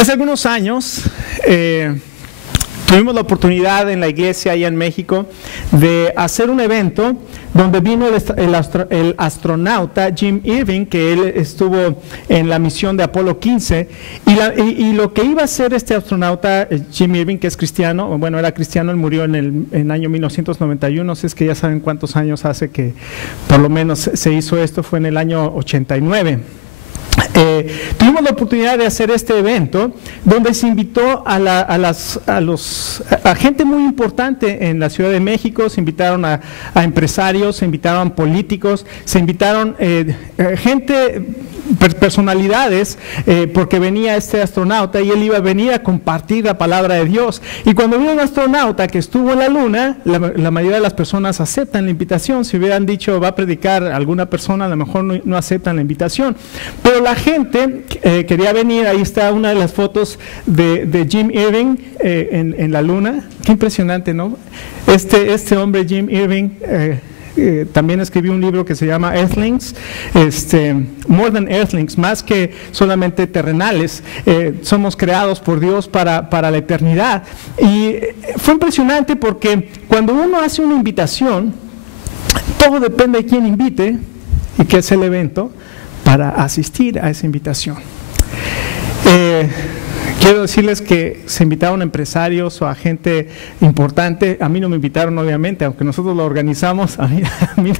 Hace algunos años tuvimos la oportunidad en la iglesia allá en México de hacer un evento donde vino el astronauta Jim Irving, que él estuvo en la misión de Apolo 15, y lo que iba a hacer este astronauta Jim Irving, que es cristiano, bueno, era cristiano, él murió en el año 1991, si es que ya saben cuántos años hace que por lo menos se hizo esto, fue en el año 89. Tuvimos la oportunidad de hacer este evento donde se invitó a gente muy importante en la Ciudad de México, se invitaron a empresarios, se invitaron políticos, se invitaron personalidades, porque venía este astronauta y él iba a venir a compartir la palabra de Dios. Y cuando vino un astronauta que estuvo en la luna, la mayoría de las personas aceptan la invitación. Si hubieran dicho va a predicar alguna persona, a lo mejor no aceptan la invitación. Pero la gente quería venir. Ahí está una de las fotos de Jim Irving en la luna. Qué impresionante, ¿no? Este hombre, Jim Irving, también escribió un libro que se llama Earthlings, More Than Earthlings, más que solamente terrenales, somos creados por Dios para la eternidad. Y fue impresionante porque cuando uno hace una invitación, todo depende de quién invite y qué es el evento para asistir a esa invitación. Quiero decirles que se invitaron a empresarios o a gente importante. A mí no me invitaron, obviamente, aunque nosotros lo organizamos, a mí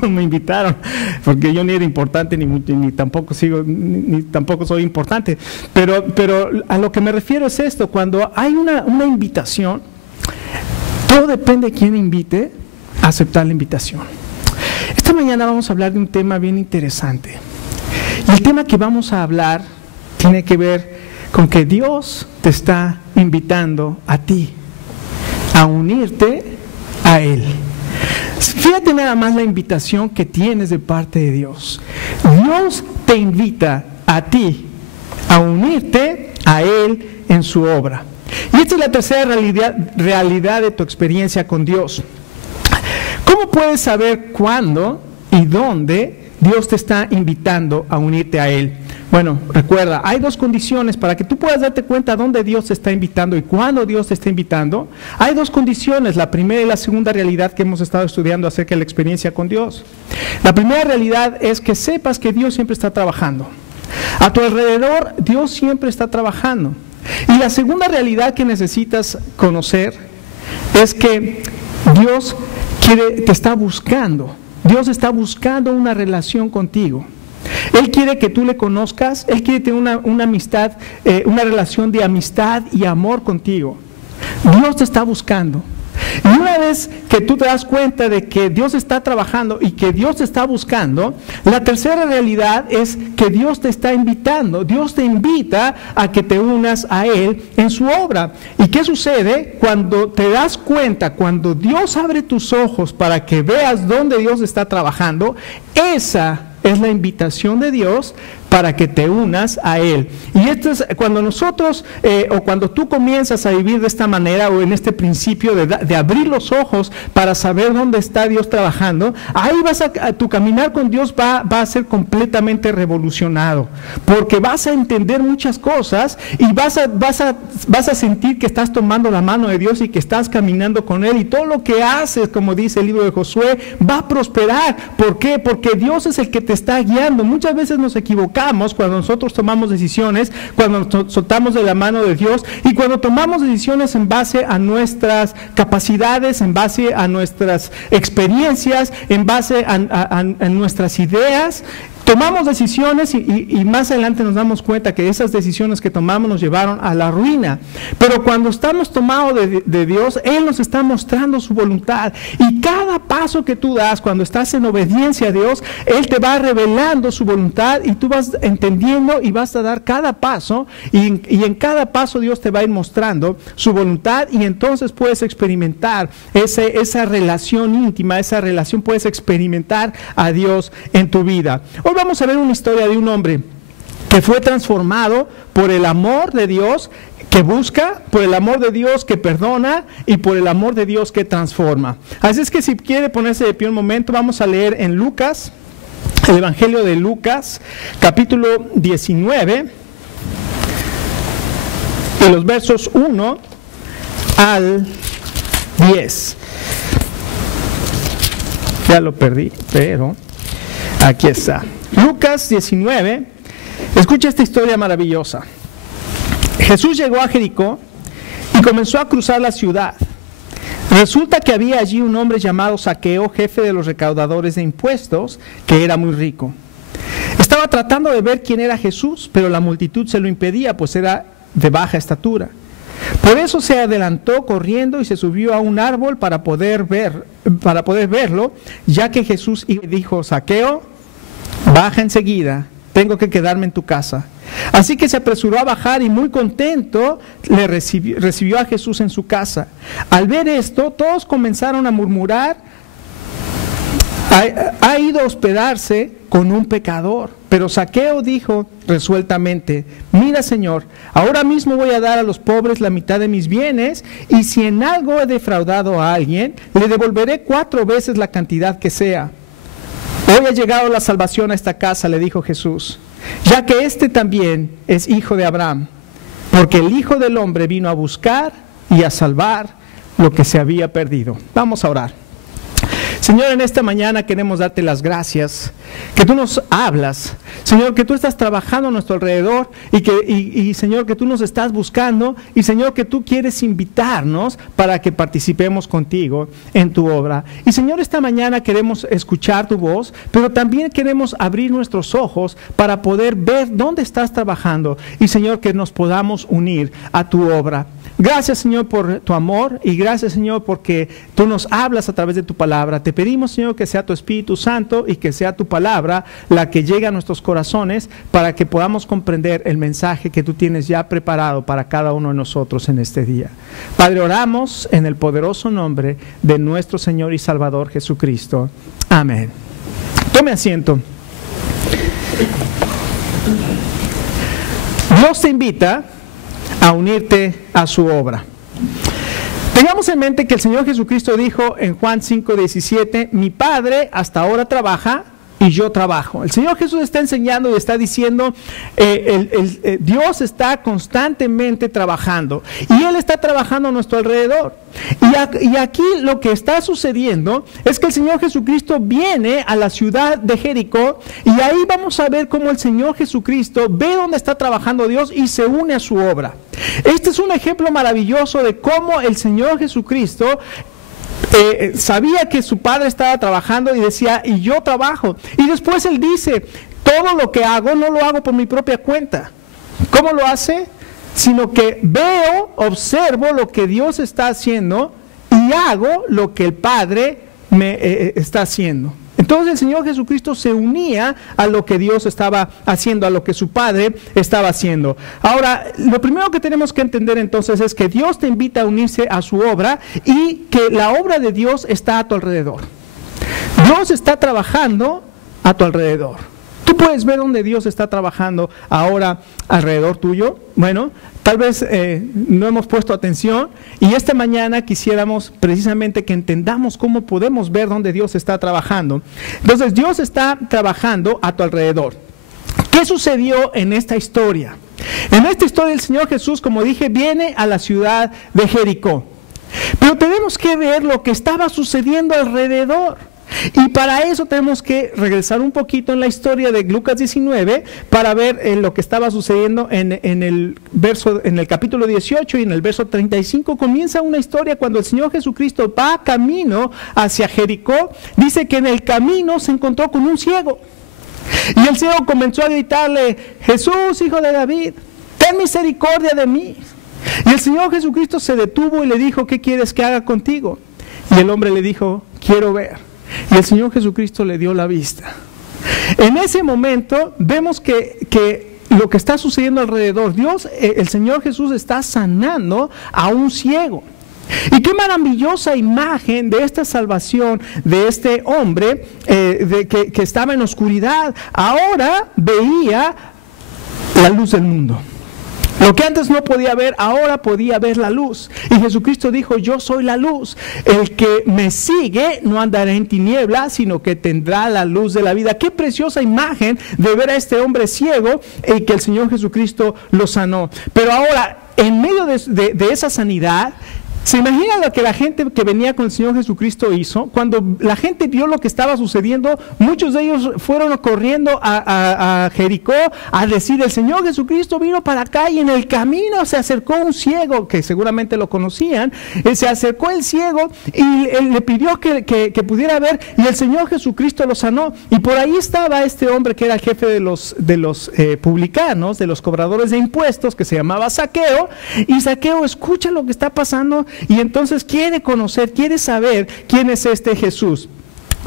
no me invitaron, porque yo ni era importante, ni tampoco tampoco soy importante. Pero a lo que me refiero es esto: cuando hay una invitación, todo depende de quién invite a aceptar la invitación. Esta mañana vamos a hablar de un tema bien interesante. Y el tema que vamos a hablar tiene que ver con que Dios te está invitando a ti a unirte a Él. Fíjate nada más la invitación que tienes de parte de Dios. Dios te invita a ti a unirte a Él en su obra. Y esta es la tercera realidad de tu experiencia con Dios. ¿Cómo puedes saber cuándo y dónde Dios te está invitando a unirte a Él? Bueno, recuerda, hay dos condiciones para que tú puedas darte cuenta dónde Dios te está invitando y cuándo Dios te está invitando. Hay dos condiciones, la primera y la segunda realidad que hemos estado estudiando acerca de la experiencia con Dios. La primera realidad es que sepas que Dios siempre está trabajando. A tu alrededor, Dios siempre está trabajando. Y la segunda realidad que necesitas conocer es que Dios te está buscando. Dios está buscando una relación contigo. Él quiere que tú le conozcas, Él quiere tener una amistad, una relación de amistad y amor contigo. Dios te está buscando. Y una vez que tú te das cuenta de que Dios está trabajando y que Dios te está buscando, la tercera realidad es que Dios te está invitando. Dios te invita a que te unas a Él en su obra. ¿Y qué sucede? Cuando te das cuenta, cuando Dios abre tus ojos para que veas dónde Dios está trabajando, esa es la invitación de Dios para que te unas a Él. Y esto es cuando nosotros, o cuando tú comienzas a vivir de esta manera, o en este principio de abrir los ojos para saber dónde está Dios trabajando, ahí tu caminar con Dios va a ser completamente revolucionado, porque vas a entender muchas cosas y vas a sentir que estás tomando la mano de Dios y que estás caminando con Él, y todo lo que haces, como dice el libro de Josué, va a prosperar. ¿Por qué? Porque Dios es el que te está guiando. Muchas veces nos equivocamos cuando nosotros tomamos decisiones, cuando nos soltamos de la mano de Dios, y cuando tomamos decisiones en base a nuestras capacidades, en base a nuestras experiencias, en base a nuestras ideas. Tomamos decisiones y más adelante nos damos cuenta que esas decisiones que tomamos nos llevaron a la ruina. Pero cuando estamos tomados de Dios, Él nos está mostrando su voluntad. Y cada paso que tú das, cuando estás en obediencia a Dios, Él te va revelando su voluntad y tú vas entendiendo y vas a dar cada paso. Y en cada paso Dios te va a ir mostrando su voluntad, y entonces puedes experimentar esa relación íntima, esa relación, puedes experimentar a Dios en tu vida. Hoy vamos a ver una historia de un hombre que fue transformado por el amor de Dios que busca, por el amor de Dios que perdona y por el amor de Dios que transforma. Así es que si quiere ponerse de pie un momento, vamos a leer en Lucas, el Evangelio de Lucas, capítulo 19. y los versos 1 al 10. Ya lo perdí, pero aquí está. Lucas 19. Escucha esta historia maravillosa. Jesús llegó a Jericó y comenzó a cruzar la ciudad. Resulta que había allí un hombre llamado Zaqueo, jefe de los recaudadores de impuestos, que era muy rico. Estaba tratando de ver quién era Jesús, pero la multitud se lo impedía, pues era de baja estatura. Por eso se adelantó corriendo y se subió a un árbol para poder verlo, ya que Jesús dijo: Zaqueo, baja enseguida, tengo que quedarme en tu casa. Así que se apresuró a bajar y muy contento le recibió a Jesús en su casa. Al ver esto, todos comenzaron a murmurar: ha ido a hospedarse con un pecador. Pero Zaqueo dijo resueltamente: mira, Señor, ahora mismo voy a dar a los pobres la mitad de mis bienes, y si en algo he defraudado a alguien, le devolveré 4 veces la cantidad que sea. Hoy ha llegado la salvación a esta casa, le dijo Jesús, ya que este también es hijo de Abraham, porque el Hijo del Hombre vino a buscar y a salvar lo que se había perdido. Vamos a orar. Señor, en esta mañana queremos darte las gracias, que tú nos hablas, Señor, que tú estás trabajando a nuestro alrededor y Señor, que tú nos estás buscando, y Señor, que tú quieres invitarnos para que participemos contigo en tu obra. Y Señor, esta mañana queremos escuchar tu voz, pero también queremos abrir nuestros ojos para poder ver dónde estás trabajando, y Señor, que nos podamos unir a tu obra. Gracias, Señor, por tu amor, y gracias, Señor, porque tú nos hablas a través de tu palabra. Te pedimos, Señor, que sea tu Espíritu Santo y que sea tu palabra la que llegue a nuestros corazones para que podamos comprender el mensaje que tú tienes ya preparado para cada uno de nosotros en este día. Padre, oramos en el poderoso nombre de nuestro Señor y Salvador Jesucristo. Amén. Tome asiento. Dios te invita a unirte a su obra. Tengamos en mente que el Señor Jesucristo dijo en Juan 5:17: mi Padre hasta ahora trabaja y yo trabajo. El Señor Jesús está enseñando y está diciendo, Dios está constantemente trabajando, y Él está trabajando a nuestro alrededor. Y aquí lo que está sucediendo es que el Señor Jesucristo viene a la ciudad de Jericó, y ahí vamos a ver cómo el Señor Jesucristo ve dónde está trabajando Dios y se une a su obra. Este es un ejemplo maravilloso de cómo el Señor Jesucristo sabía que su Padre estaba trabajando y decía: y yo trabajo. Y después Él dice: todo lo que hago no lo hago por mi propia cuenta. ¿Cómo lo hace? Sino que veo, observo lo que Dios está haciendo y hago lo que el Padre me está haciendo. Entonces el Señor Jesucristo se unía a lo que Dios estaba haciendo, a lo que su Padre estaba haciendo. Ahora, lo primero que tenemos que entender entonces es que Dios te invita a unirse a su obra, y que la obra de Dios está a tu alrededor. Dios está trabajando a tu alrededor. Tú puedes ver dónde Dios está trabajando ahora alrededor tuyo. Bueno, tal vez no hemos puesto atención, y esta mañana quisiéramos precisamente que entendamos cómo podemos ver dónde Dios está trabajando. Entonces, Dios está trabajando a tu alrededor. ¿Qué sucedió en esta historia? En esta historia el Señor Jesús, como dije, viene a la ciudad de Jericó. Pero tenemos que ver lo que estaba sucediendo alrededor. Y para eso tenemos que regresar un poquito en la historia de Lucas 19 para ver lo que estaba sucediendo en el capítulo 18, y en el verso 35 comienza una historia cuando el Señor Jesucristo va camino hacia Jericó. Dice que en el camino se encontró con un ciego, y el ciego comenzó a gritarle: Jesús, hijo de David, ten misericordia de mí. Y el Señor Jesucristo se detuvo y le dijo: ¿qué quieres que haga contigo? Y el hombre le dijo: quiero ver. Y el Señor Jesucristo le dio la vista. En ese momento vemos que lo que está sucediendo alrededor, el Señor Jesús está sanando a un ciego. Y qué maravillosa imagen de esta salvación de este hombre que estaba en oscuridad. Ahora veía la luz del mundo. Lo que antes no podía ver, ahora podía ver la luz. Y Jesucristo dijo: yo soy la luz. El que me sigue no andará en tinieblas, sino que tendrá la luz de la vida. Qué preciosa imagen de ver a este hombre ciego y que el Señor Jesucristo lo sanó. Pero ahora, en medio de esa sanidad, ¿se imagina lo que la gente que venía con el Señor Jesucristo hizo? Cuando la gente vio lo que estaba sucediendo, muchos de ellos fueron corriendo a Jericó a decir, el Señor Jesucristo vino para acá, y en el camino se acercó un ciego, que seguramente lo conocían, se acercó el ciego y le pidió que pudiera ver, y el Señor Jesucristo lo sanó. Y por ahí estaba este hombre que era el jefe de los publicanos, de los cobradores de impuestos, que se llamaba Zaqueo, y Zaqueo escucha lo que está pasando, y entonces quiere conocer, quiere saber quién es este Jesús.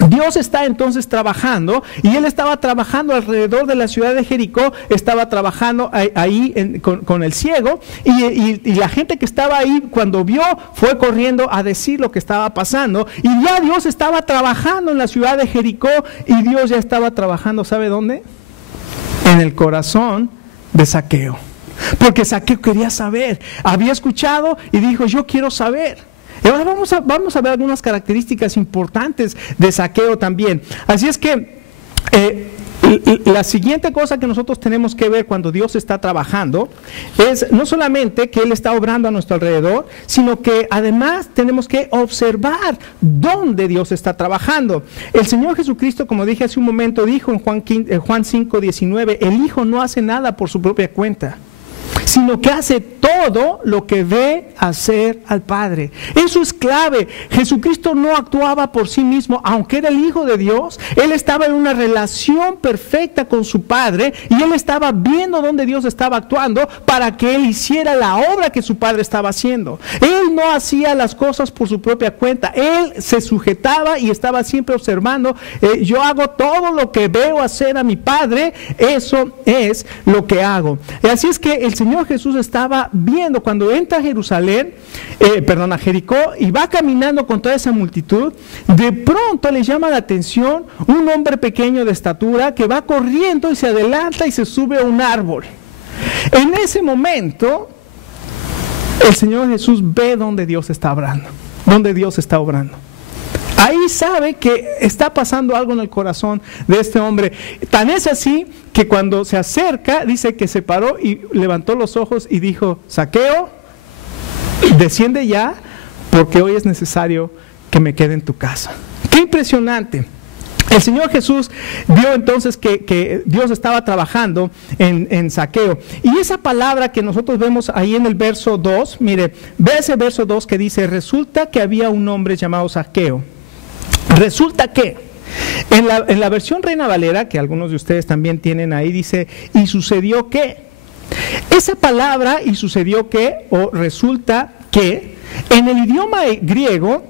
Dios está entonces trabajando, y Él estaba trabajando alrededor de la ciudad de Jericó, estaba trabajando ahí con el ciego, y la gente que estaba ahí cuando vio fue corriendo a decir lo que estaba pasando, y ya Dios estaba trabajando en la ciudad de Jericó, y Dios ya estaba trabajando, ¿sabe dónde? En el corazón de Zaqueo. Porque Zaqueo quería saber, había escuchado y dijo, yo quiero saber. Y ahora vamos a ver algunas características importantes de Zaqueo también. Así es que la siguiente cosa que nosotros tenemos que ver cuando Dios está trabajando es no solamente que Él está obrando a nuestro alrededor, sino que además tenemos que observar dónde Dios está trabajando. El Señor Jesucristo, como dije hace un momento, dijo en Juan 5:19, el Hijo no hace nada por su propia cuenta, sino que hace todo lo que ve hacer al Padre. Eso es clave. Jesucristo no actuaba por sí mismo, aunque era el Hijo de Dios. Él estaba en una relación perfecta con su Padre, y Él estaba viendo dónde Dios estaba actuando para que Él hiciera la obra que su Padre estaba haciendo. Él no hacía las cosas por su propia cuenta. Él se sujetaba y estaba siempre observando. Yo hago todo lo que veo hacer a mi Padre, eso es lo que hago. Así es que el Señor Jesús estaba viendo cuando entra a a Jericó, y va caminando con toda esa multitud. De pronto le llama la atención un hombre pequeño de estatura que va corriendo y se adelanta y se sube a un árbol. En ese momento el Señor Jesús ve donde Dios está obrando, donde Dios está obrando. Ahí sabe que está pasando algo en el corazón de este hombre. Tan es así que cuando se acerca, dice que se paró y levantó los ojos y dijo, Zaqueo, desciende ya, porque hoy es necesario que me quede en tu casa. ¡Qué impresionante! El Señor Jesús vio entonces que Dios estaba trabajando en Zaqueo. Y esa palabra que nosotros vemos ahí en el verso 2, mire, ve ese verso 2 que dice, resulta que había un hombre llamado Zaqueo. Resulta que en la versión Reina Valera, que algunos de ustedes también tienen ahí, dice, y sucedió que. Esa palabra, y sucedió que, o resulta que, en el idioma griego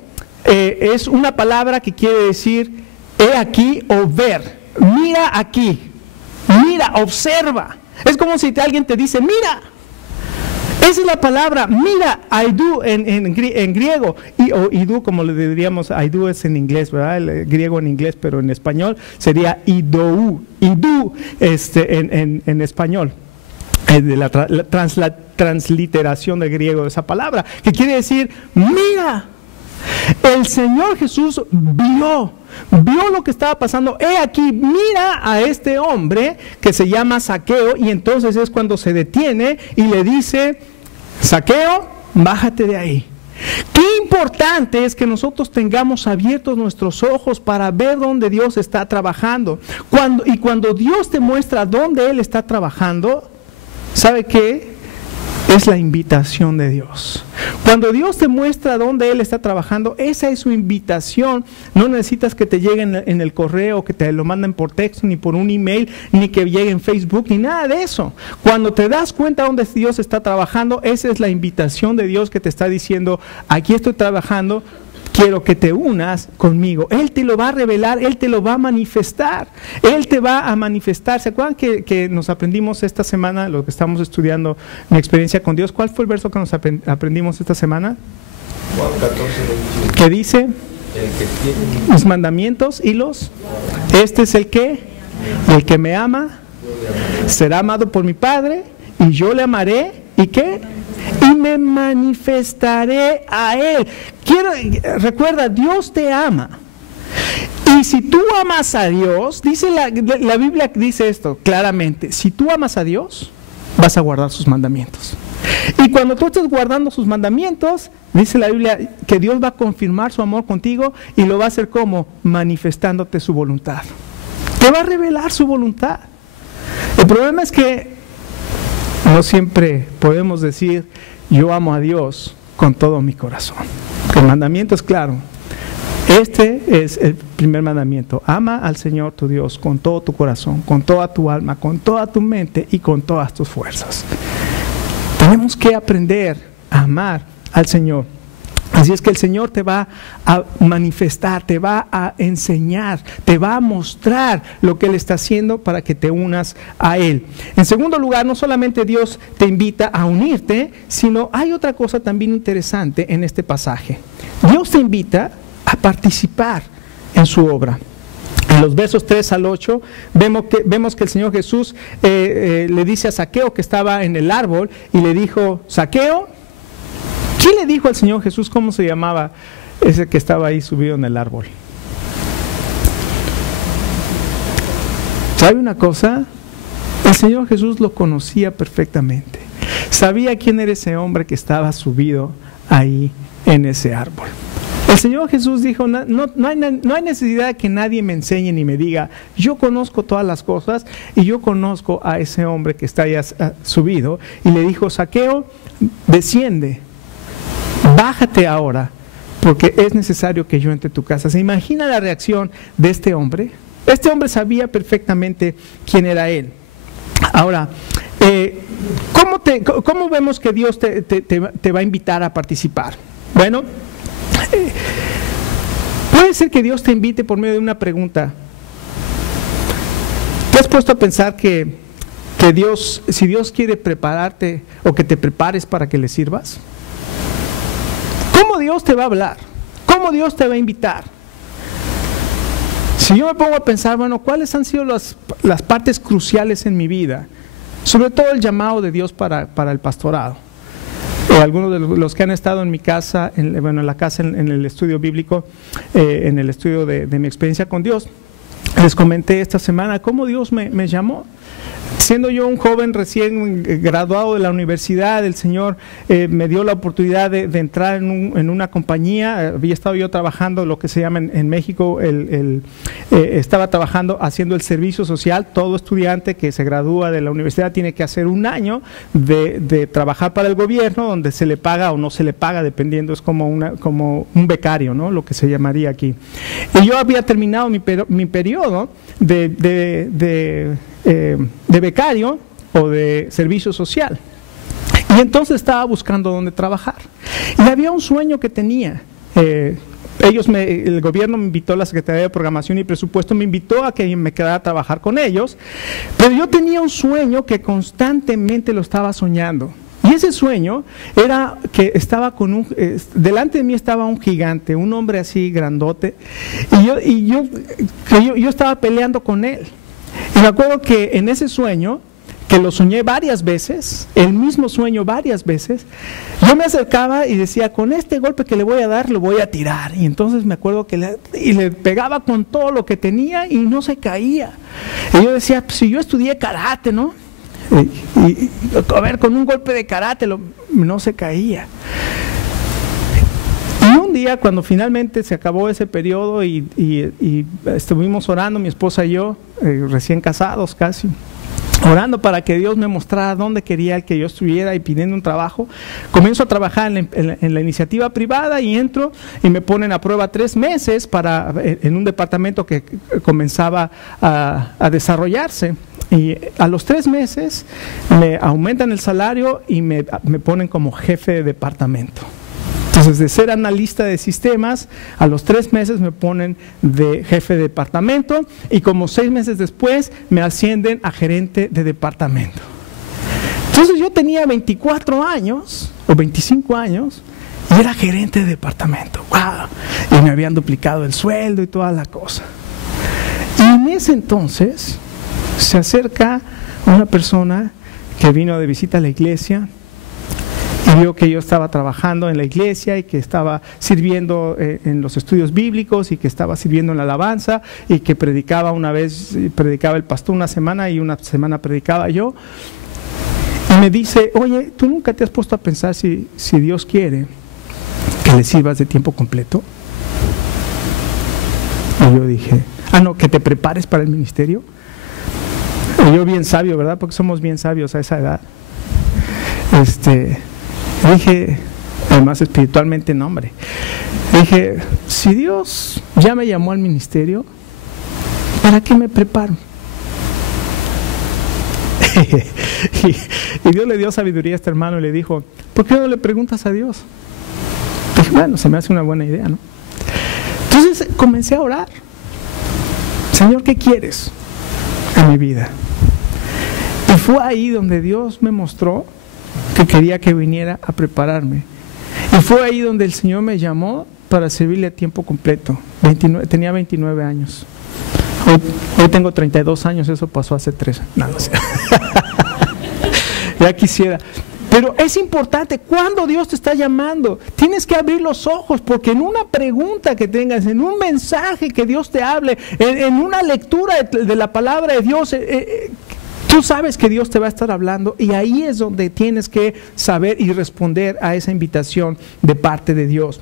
es una palabra que quiere decir he aquí o ver. Mira aquí, mira, observa. Es como si alguien te dice, mira. Esa es la palabra, mira, aidú en griego, o idú, como le diríamos, aidú es en inglés, ¿verdad? El griego en inglés, pero en español sería idou, idú en español. De la transliteración del griego de esa palabra, que quiere decir, mira. El Señor Jesús vio lo que estaba pasando. He aquí, mira a este hombre que se llama Zaqueo, y entonces es cuando se detiene y le dice, Zaqueo, bájate de ahí. Qué importante es que nosotros tengamos abiertos nuestros ojos para ver dónde Dios está trabajando. Cuando Dios te muestra dónde Él está trabajando, ¿sabe qué? Es la invitación de Dios. Cuando Dios te muestra dónde Él está trabajando, esa es su invitación. No necesitas que te lleguen en el correo, que te lo manden por texto, ni por un email, ni que llegue en Facebook, ni nada de eso. Cuando te das cuenta dónde Dios está trabajando, esa es la invitación de Dios que te está diciendo, aquí estoy trabajando, quiero que te unas conmigo. Él te lo va a revelar, Él te lo va a manifestar. Él te va a manifestar. ¿Se acuerdan que nos aprendimos esta semana, lo que estamos estudiando, mi experiencia con Dios? ¿Cuál fue el verso que nos aprendimos esta semana? Juan 14:25. ¿Qué dice? El que tiene Los mandamientos y los... Este es el que me ama, será amado por mi Padre, y yo le amaré, ¿y qué? Y me manifestaré a Él. Recuerda, Dios te ama. Y si tú amas a Dios, dice la Biblia dice esto claramente, si tú amas a Dios, vas a guardar sus mandamientos. Y cuando tú estés guardando sus mandamientos, dice la Biblia que Dios va a confirmar su amor contigo y lo va a hacer como manifestándote su voluntad. Te va a revelar su voluntad. El problema es que no siempre podemos decir yo amo a Dios con todo mi corazón. El mandamiento es claro. Este es el primer mandamiento. Ama al Señor tu Dios con todo tu corazón, con toda tu alma, con toda tu mente y con todas tus fuerzas. Tenemos que aprender a amar al Señor. Así es que el Señor te va a manifestar, te va a enseñar, te va a mostrar lo que Él está haciendo para que te unas a Él. En segundo lugar, no solamente Dios te invita a unirte, sino hay otra cosa también interesante en este pasaje. Dios te invita a participar en su obra. En los versos 3 al 8 vemos que el Señor Jesús le dice a Zaqueo que estaba en el árbol y le dijo, Zaqueo, ¿quién le dijo al Señor Jesús cómo se llamaba ese que estaba ahí subido en el árbol? ¿Sabe una cosa? El Señor Jesús lo conocía perfectamente. Sabía quién era ese hombre que estaba subido ahí en ese árbol. El Señor Jesús dijo, no hay necesidad de que nadie me enseñe ni me diga, yo conozco todas las cosas y yo conozco a ese hombre que está ahí subido. Y le dijo, Zaqueo, desciende, bájate ahora, porque es necesario que yo entre tu casa. ¿Se imagina la reacción de este hombre? Este hombre sabía perfectamente quién era él. Ahora, ¿cómo vemos que Dios te va a invitar a participar? Bueno, puede ser que Dios te invite por medio de una pregunta. ¿Te has puesto a pensar que Dios, si Dios quiere prepararte o que te prepares para que le sirvas? ¿Cómo Dios te va a hablar? ¿Cómo Dios te va a invitar? Si yo me pongo a pensar, bueno, ¿cuáles han sido las partes cruciales en mi vida? Sobre todo el llamado de Dios para el pastorado. Algunos de los que han estado en mi casa, en el estudio bíblico, en el estudio de mi experiencia con Dios, les comenté esta semana cómo Dios me llamó. Siendo yo un joven recién graduado de la universidad, el Señor me dio la oportunidad de entrar en una compañía. Había estado yo trabajando lo que se llama en México, estaba trabajando haciendo el servicio social. Todo estudiante que se gradúa de la universidad tiene que hacer un año de trabajar para el gobierno, donde se le paga o no se le paga, dependiendo, es como un becario, ¿no? Lo que se llamaría aquí. Y yo había terminado mi periodo de becario o de servicio social, y entonces estaba buscando dónde trabajar y había un sueño que tenía. El gobierno me invitó, la Secretaría de Programación y Presupuesto me invitó a que me quedara a trabajar con ellos, pero yo tenía un sueño que constantemente lo estaba soñando. Y ese sueño era que estaba delante de mí estaba un gigante, un hombre así grandote, y yo estaba peleando con él. Y me acuerdo que en ese sueño, que lo soñé varias veces, el mismo sueño varias veces, yo me acercaba y decía, con este golpe que le voy a dar, lo voy a tirar. Y entonces me acuerdo que le pegaba con todo lo que tenía y no se caía. Y yo decía, pues, si yo estudié karate, ¿no? Y a ver, con un golpe de karate no se caía. Y un día, cuando finalmente se acabó ese periodo y estuvimos orando, mi esposa y yo, recién casados casi, orando para que Dios me mostrara dónde quería que yo estuviera y pidiendo un trabajo, comienzo a trabajar en la iniciativa privada y entro y me ponen a prueba 3 meses en un departamento que comenzaba a desarrollarse. Y a los 3 meses me aumentan el salario y me ponen como jefe de departamento. Entonces, de ser analista de sistemas, a los 3 meses me ponen de jefe de departamento y como 6 meses después me ascienden a gerente de departamento. Entonces yo tenía 24 años o 25 años y era gerente de departamento. ¡Wow! Y me habían duplicado el sueldo y toda la cosa. Y en ese entonces se acerca una persona que vino de visita a la iglesia y vio que yo estaba trabajando en la iglesia y que estaba sirviendo en los estudios bíblicos y que estaba sirviendo en la alabanza y que predicaba el pastor una semana y una semana predicaba yo. Y me dice, oye, ¿tú nunca te has puesto a pensar si Dios quiere que le sirvas de tiempo completo? Y yo dije, no, que te prepares para el ministerio. Y yo bien sabio, ¿verdad? Porque somos bien sabios a esa edad. Dije, además espiritualmente no, hombre. Dije, si Dios ya me llamó al ministerio, ¿para qué me preparo? Y Dios le dio sabiduría a este hermano y le dijo, ¿por qué no le preguntas a Dios? Dije, bueno, se me hace una buena idea, ¿no? Entonces comencé a orar. Señor, ¿qué quieres en mi vida? Y fue ahí donde Dios me mostró que quería que viniera a prepararme. Y fue ahí donde el Señor me llamó para servirle a tiempo completo. Tenía 29 años. Hoy tengo 32 años, eso pasó hace 3 años. No, no sé. Ya quisiera. Pero es importante, cuando Dios te está llamando, tienes que abrir los ojos, porque en una pregunta que tengas, en un mensaje que Dios te hable, en una lectura de la palabra de Dios, tú sabes que Dios te va a estar hablando, y ahí es donde tienes que saber y responder a esa invitación de parte de Dios.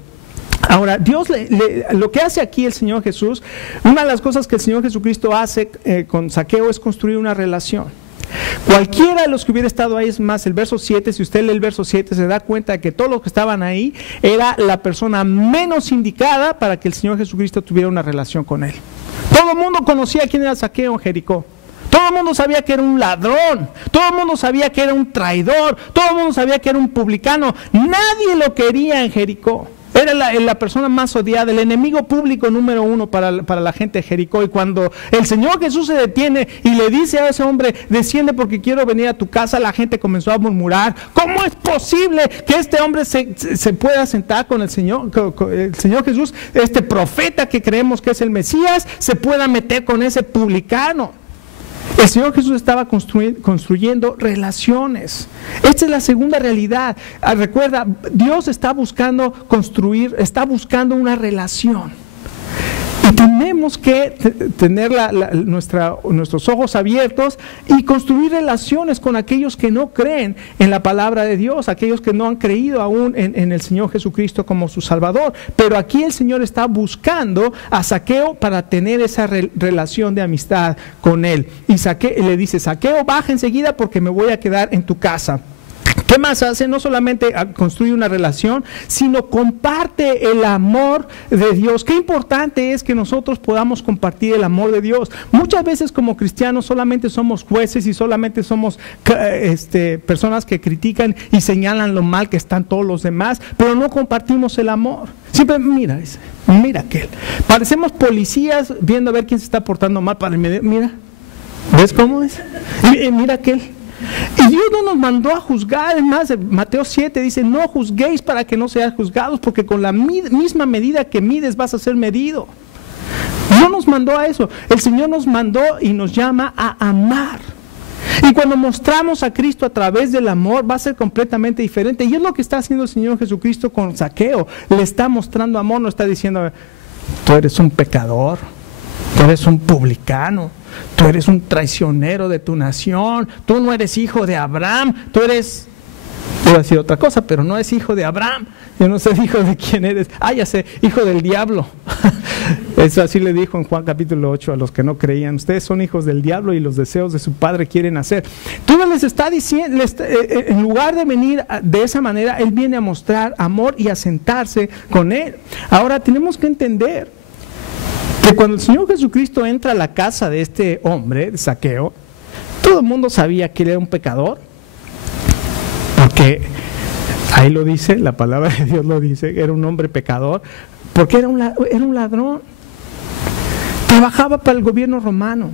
Ahora, Dios lo que hace aquí el Señor Jesús, una de las cosas que el Señor Jesucristo hace con Zaqueo es construir una relación. Cualquiera de los que hubiera estado ahí, es más, el verso 7, si usted lee el verso 7, se da cuenta de que todos los que estaban ahí era la persona menos indicada para que el Señor Jesucristo tuviera una relación con él. Todo el mundo conocía quién era Zaqueo en Jericó. Todo el mundo sabía que era un ladrón, todo el mundo sabía que era un traidor, todo el mundo sabía que era un publicano. Nadie lo quería en Jericó. Era la persona más odiada, el enemigo público número 1 para la gente de Jericó. Y cuando el Señor Jesús se detiene y le dice a ese hombre, desciende porque quiero venir a tu casa, la gente comenzó a murmurar, ¿cómo es posible que este hombre se pueda sentar con el Señor Jesús, este profeta que creemos que es el Mesías, se pueda meter con ese publicano? El Señor Jesús estaba construyendo relaciones. Esta es la segunda realidad. Recuerda, Dios está buscando construir, está buscando una relación. Y tenemos que tener nuestros ojos abiertos y construir relaciones con aquellos que no creen en la palabra de Dios, aquellos que no han creído aún en el Señor Jesucristo como su Salvador. Pero aquí el Señor está buscando a Zaqueo para tener esa relación de amistad con él. Y le dice, Zaqueo, baja enseguida porque me voy a quedar en tu casa. ¿Qué más hace? No solamente construye una relación, sino comparte el amor de Dios. Qué importante es que nosotros podamos compartir el amor de Dios. Muchas veces como cristianos solamente somos jueces y solamente somos personas que critican y señalan lo mal que están todos los demás, pero no compartimos el amor. Siempre mira aquel. Parecemos policías viendo a ver quién se está portando mal. Mira, ¿ves cómo es? Mira aquel. Y Dios no nos mandó a juzgar. Es más, Mateo 7 dice, no juzguéis para que no seáis juzgados, porque con la misma medida que mides vas a ser medido. Dios nos mandó a eso. El Señor nos mandó y nos llama a amar. Y cuando mostramos a Cristo a través del amor, va a ser completamente diferente. Y es lo que está haciendo el Señor Jesucristo con Zaqueo. Le está mostrando amor, no está diciendo, tú eres un pecador, tú eres un publicano, tú eres un traicionero de tu nación, tú no eres hijo de Abraham, tú eres, iba a decir otra cosa, pero no es hijo de Abraham. Yo no sé hijo de quién eres. Ya sé, hijo del diablo. Eso así le dijo en Juan capítulo 8 a los que no creían. Ustedes son hijos del diablo y los deseos de su padre quieren hacer. Entonces les está diciendo, en lugar de venir de esa manera, Él viene a mostrar amor y a sentarse con Él. Ahora tenemos que entender que cuando el Señor Jesucristo entra a la casa de este hombre, de Zaqueo, todo el mundo sabía que él era un pecador, porque ahí lo dice, la palabra de Dios lo dice, era un hombre pecador, porque era un ladrón, trabajaba para el gobierno romano,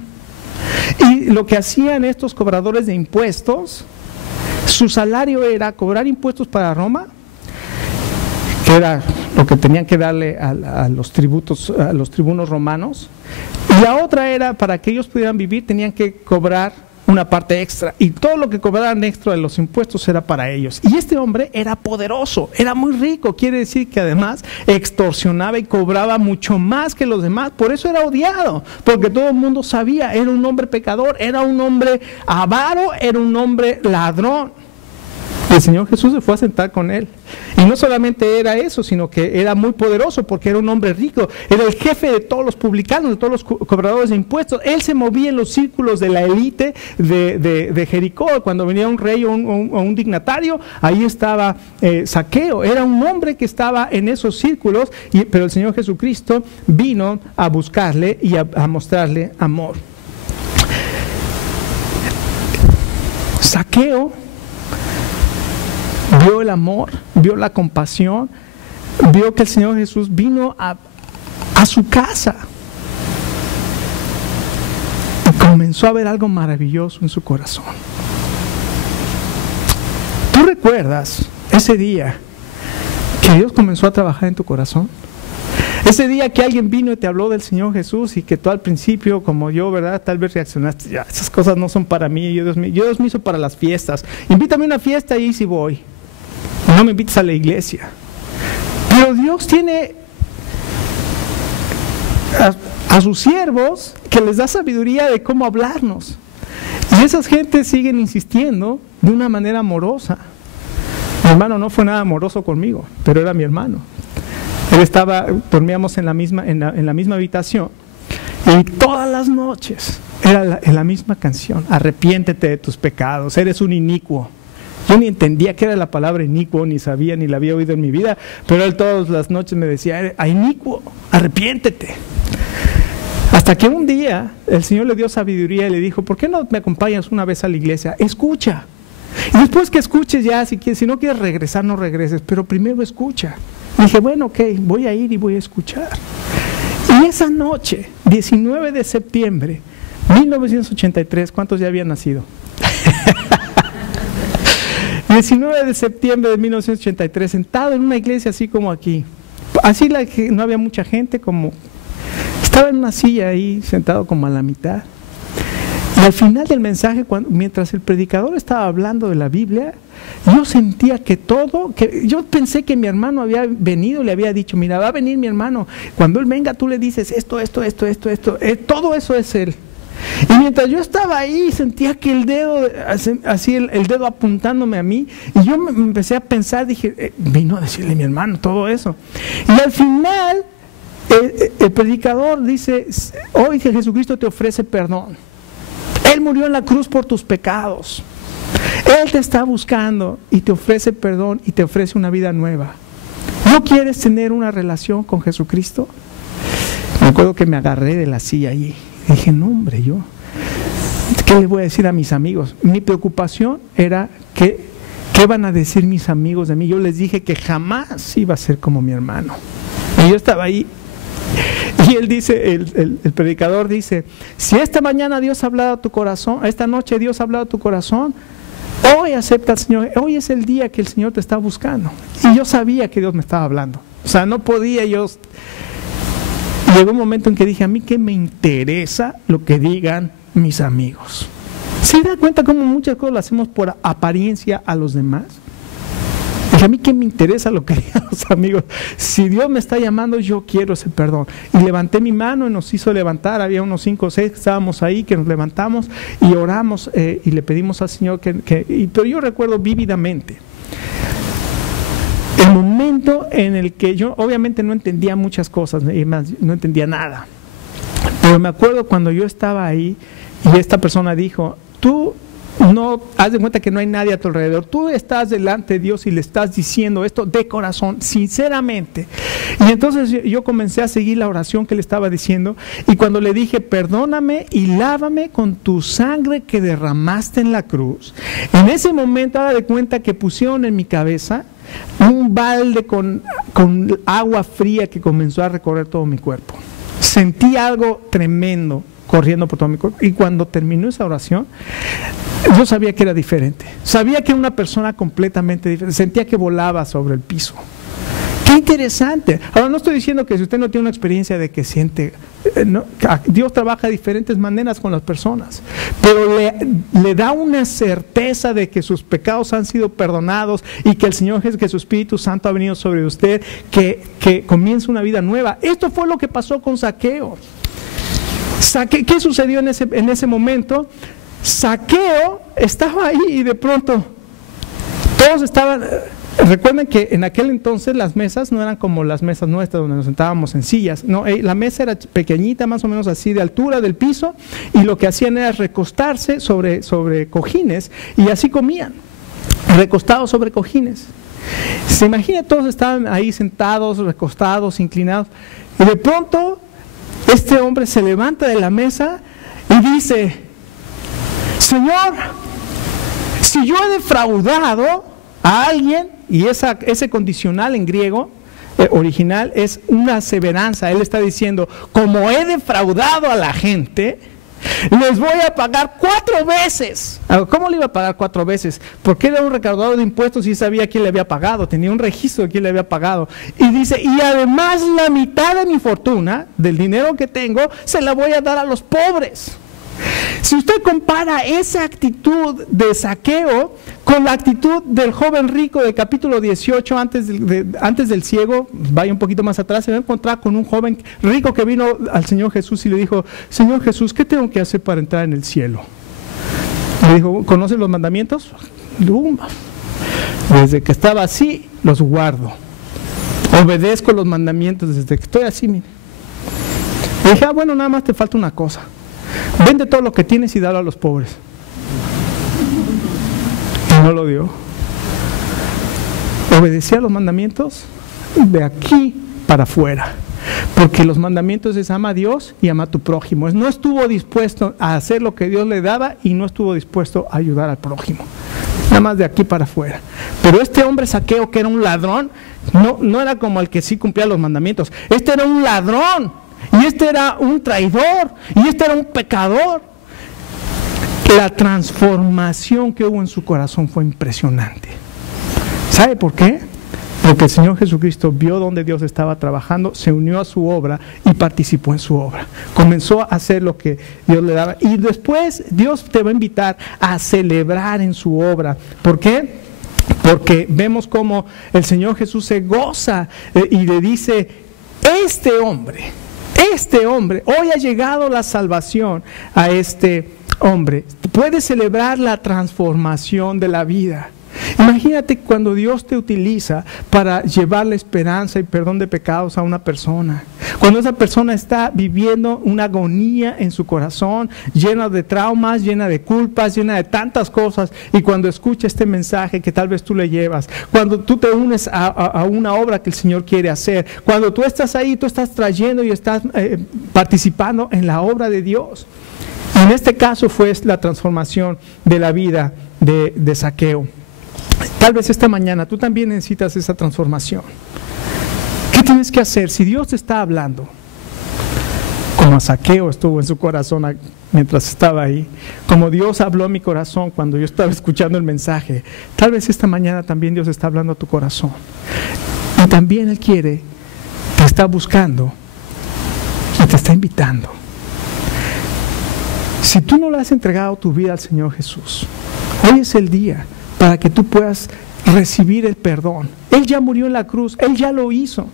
y lo que hacían estos cobradores de impuestos, su salario era cobrar impuestos para Roma, que era lo que tenían que darle a los tribunos romanos, y la otra era, para que ellos pudieran vivir, tenían que cobrar una parte extra, y todo lo que cobraran extra de los impuestos era para ellos. Y este hombre era poderoso, era muy rico, quiere decir que además extorsionaba y cobraba mucho más que los demás. Por eso era odiado, porque todo el mundo sabía, era un hombre pecador, era un hombre avaro, era un hombre ladrón. El Señor Jesús se fue a sentar con él. Y no solamente era eso, sino que era muy poderoso porque era un hombre rico. Era el jefe de todos los publicanos, de todos los cobradores de impuestos. Él se movía en los círculos de la élite de Jericó. Cuando venía un rey o un dignatario, ahí estaba Zaqueo. Era un hombre que estaba en esos círculos, pero el Señor Jesucristo vino a buscarle y a mostrarle amor. Zaqueo vio el amor, vio la compasión, vio que el Señor Jesús vino a su casa y comenzó a ver algo maravilloso en su corazón. ¿Tú recuerdas ese día que Dios comenzó a trabajar en tu corazón? Ese día que alguien vino y te habló del Señor Jesús y que tú al principio, como yo, ¿verdad? Tal vez reaccionaste, ya, esas cosas no son para mí, Dios me hizo para las fiestas. Invítame a una fiesta y sí voy. No me invites a la iglesia. Pero Dios tiene a sus siervos que les da sabiduría de cómo hablarnos. Y esas gentes siguen insistiendo de una manera amorosa. Mi hermano no fue nada amoroso conmigo, pero era mi hermano. Él dormíamos en la misma habitación, y todas las noches era la misma canción: arrepiéntete de tus pecados, eres un inicuo. Yo ni entendía qué era la palabra inicuo, ni sabía, ni la había oído en mi vida, pero él todas las noches me decía: inicuo, arrepiéntete. Hasta que un día el Señor le dio sabiduría y le dijo: ¿por qué no me acompañas una vez a la iglesia? Escucha. Y después que escuches ya, si no quieres regresar, no regreses, pero primero escucha. Y dije: bueno, ok, voy a ir y voy a escuchar. Y esa noche, 19 de septiembre, 1983, ¿cuántos ya habían nacido? 19 de septiembre de 1983, sentado en una iglesia así como aquí. Así no había mucha gente, estaba en una silla ahí, sentado como a la mitad. Y al final del mensaje, mientras el predicador estaba hablando de la Biblia, yo sentía que yo pensé que mi hermano había venido y le había dicho: mira, va a venir mi hermano, cuando él venga tú le dices esto, todo eso es él. Y mientras yo estaba ahí, sentía que el dedo, así el dedo apuntándome a mí, y yo me empecé a pensar, dije: vino a decirle mi hermano todo eso. Y al final, el predicador dice: hoy Jesucristo te ofrece perdón. Él murió en la cruz por tus pecados. Él te está buscando y te ofrece perdón y te ofrece una vida nueva. ¿No quieres tener una relación con Jesucristo? Me acuerdo que me agarré de la silla allí. Dije: no, hombre, ¿qué le voy a decir a mis amigos? Mi preocupación era ¿qué van a decir mis amigos de mí? Yo les dije que jamás iba a ser como mi hermano. Y yo estaba ahí. Y él dice, el predicador dice: si esta mañana Dios ha hablado a tu corazón, esta noche Dios ha hablado a tu corazón, hoy acepta al Señor, hoy es el día que el Señor te está buscando. Y yo sabía que Dios me estaba hablando. O sea, no podía yo. Llegó un momento en que dije: a mí qué me interesa lo que digan mis amigos. ¿Se da cuenta cómo muchas cosas las hacemos por apariencia a los demás? Dije: a mí qué me interesa lo que digan los amigos. Si Dios me está llamando, yo quiero ese perdón. Y levanté mi mano y nos hizo levantar. Había unos 5 o 6 que estábamos ahí, que nos levantamos y oramos y le pedimos al Señor pero yo recuerdo vívidamente el momento en el que yo obviamente no entendía muchas cosas, y más, no entendía nada. Pero me acuerdo cuando yo estaba ahí y esta persona dijo: tú no, haz de cuenta que no hay nadie a tu alrededor. Tú estás delante de Dios y le estás diciendo esto de corazón, sinceramente. Y entonces yo comencé a seguir la oración que le estaba diciendo. Y cuando le dije: perdóname y lávame con tu sangre que derramaste en la cruz, en ese momento, haga de cuenta que pusieron en mi cabeza un balde con agua fría que comenzó a recorrer todo mi cuerpo. Sentí algo tremendo corriendo por todo mi cuerpo. Y cuando terminó esa oración, yo sabía que era diferente. Sabía que era una persona completamente diferente. Sentía que volaba sobre el piso, Qué interesante. Ahora, no estoy diciendo que si usted no tiene una experiencia de que siente, no, Dios trabaja de diferentes maneras con las personas, pero le da una certeza de que sus pecados han sido perdonados y que el Señor, que su Espíritu Santo ha venido sobre usted, que comienza una vida nueva. Esto fue lo que pasó con Zaqueo. ¿Qué sucedió en ese momento? Zaqueo estaba ahí y de pronto todos estaban... Recuerden que en aquel entonces las mesas no eran como las mesas nuestras donde nos sentábamos en sillas. No, la mesa era pequeñita, más o menos así de altura del piso, y lo que hacían era recostarse sobre cojines y así comían, recostados sobre cojines. Se imagina, todos estaban ahí sentados, recostados, inclinados, y de pronto este hombre se levanta de la mesa y dice: Señor, si yo he defraudado a alguien, y ese condicional en griego original es una aseveranza. Él está diciendo: como he defraudado a la gente, les voy a pagar 4 veces. ¿Cómo le iba a pagar 4 veces? Porque era un recaudador de impuestos y sabía quién le había pagado, tenía un registro de quién le había pagado. Y dice: y además la mitad de mi fortuna, del dinero que tengo, se la voy a dar a los pobres. Si usted compara esa actitud de Zaqueo con la actitud del joven rico del capítulo 18, antes del ciego, vaya un poquito más atrás, se va a encontrar con un joven rico que vino al Señor Jesús y le dijo: Señor Jesús, ¿qué tengo que hacer para entrar en el cielo? Le dijo: ¿conoces los mandamientos? Desde que estaba así, los guardo. Obedezco los mandamientos desde que estoy así, mire. Le dije: bueno, nada más te falta una cosa. Vende todo lo que tienes y dalo a los pobres. Y no lo dio. Obedecía los mandamientos de aquí para afuera. Porque los mandamientos es: ama a Dios y ama a tu prójimo. No estuvo dispuesto a hacer lo que Dios le daba y no estuvo dispuesto a ayudar al prójimo. Nada más de aquí para afuera. Pero este hombre Zaqueo, que era un ladrón, no era como el que sí cumplía los mandamientos. Este era un ladrón. Y este era un traidor, y este era un pecador. La transformación que hubo en su corazón fue impresionante. ¿Sabe por qué? Porque el Señor Jesucristo vio donde Dios estaba trabajando, se unió a su obra y participó en su obra. Comenzó a hacer lo que Dios le daba. Y después Dios te va a invitar a celebrar en su obra. ¿Por qué? Porque vemos cómo el Señor Jesús se goza y le dice: este hombre, hoy ha llegado la salvación a este hombre. Puede celebrar la transformación de la vida. Imagínate cuando Dios te utiliza para llevar la esperanza y perdón de pecados a una persona. Cuando esa persona está viviendo una agonía en su corazón, llena de traumas, llena de culpas, llena de tantas cosas, y cuando escucha este mensaje que tal vez tú le llevas, cuando tú te unes a una obra que el Señor quiere hacer, cuando tú estás ahí, tú estás trayendo y estás participando en la obra de Dios. Y en este caso fue la transformación de la vida de Zaqueo. Tal vez esta mañana tú también necesitas esa transformación. ¿Qué tienes que hacer? Si Dios te está hablando, como a Zaqueo estuvo en su corazón mientras estaba ahí, como Dios habló a mi corazón cuando yo estaba escuchando el mensaje, tal vez esta mañana también Dios está hablando a tu corazón. Y también Él quiere, te está buscando y te está invitando. Si tú no le has entregado tu vida al Señor Jesús, hoy es el día para que tú puedas recibir el perdón. Él ya murió en la cruz, Él ya lo hizo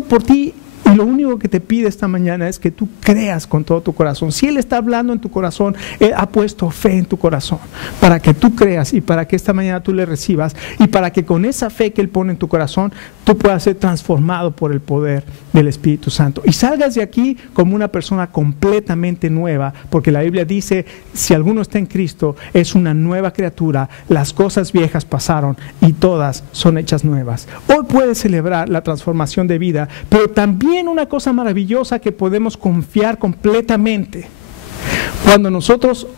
por ti, y lo único que te pide esta mañana es que tú creas con todo tu corazón. Si Él está hablando en tu corazón, Él ha puesto fe en tu corazón, para que tú creas y para que esta mañana tú le recibas, y para que con esa fe que Él pone en tu corazón, tú puedas ser transformado por el poder del Espíritu Santo, y salgas de aquí como una persona completamente nueva, porque la Biblia dice: si alguno está en Cristo, es una nueva criatura, las cosas viejas pasaron y todas son hechas nuevas. Hoy puedes celebrar la transformación de vida, pero también una cosa maravillosa que podemos confiar completamente. Cuando nosotros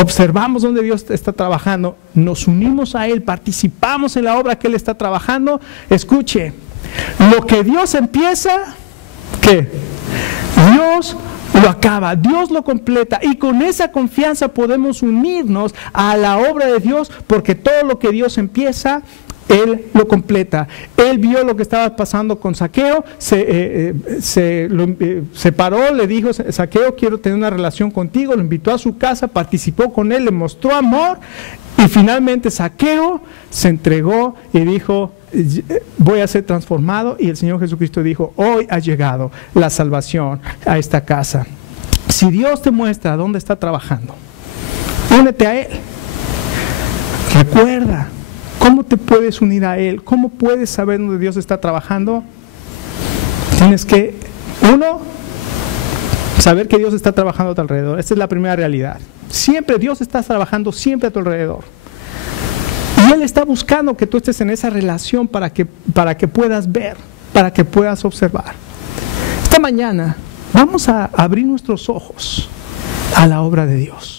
observamos donde Dios está trabajando, nos unimos a Él, participamos en la obra que Él está trabajando. Escuche, lo que Dios empieza, ¿qué? Dios lo acaba, Dios lo completa, y con esa confianza podemos unirnos a la obra de Dios, porque todo lo que Dios empieza, Él lo completa. Él vio lo que estaba pasando con Zaqueo, se paró, le dijo: Zaqueo, quiero tener una relación contigo. Lo invitó a su casa, participó con él, le mostró amor, y finalmente Zaqueo se entregó y dijo: voy a ser transformado. Y el Señor Jesucristo dijo: hoy ha llegado la salvación a esta casa. Si Dios te muestra dónde está trabajando, únete a Él. Recuerda, ¿cómo te puedes unir a Él? ¿Cómo puedes saber dónde Dios está trabajando? Tienes que, uno, saber que Dios está trabajando a tu alrededor. Esta es la primera realidad. Siempre Dios está trabajando siempre a tu alrededor. Y Él está buscando que tú estés en esa relación para que puedas ver, para que puedas observar. Esta mañana vamos a abrir nuestros ojos a la obra de Dios.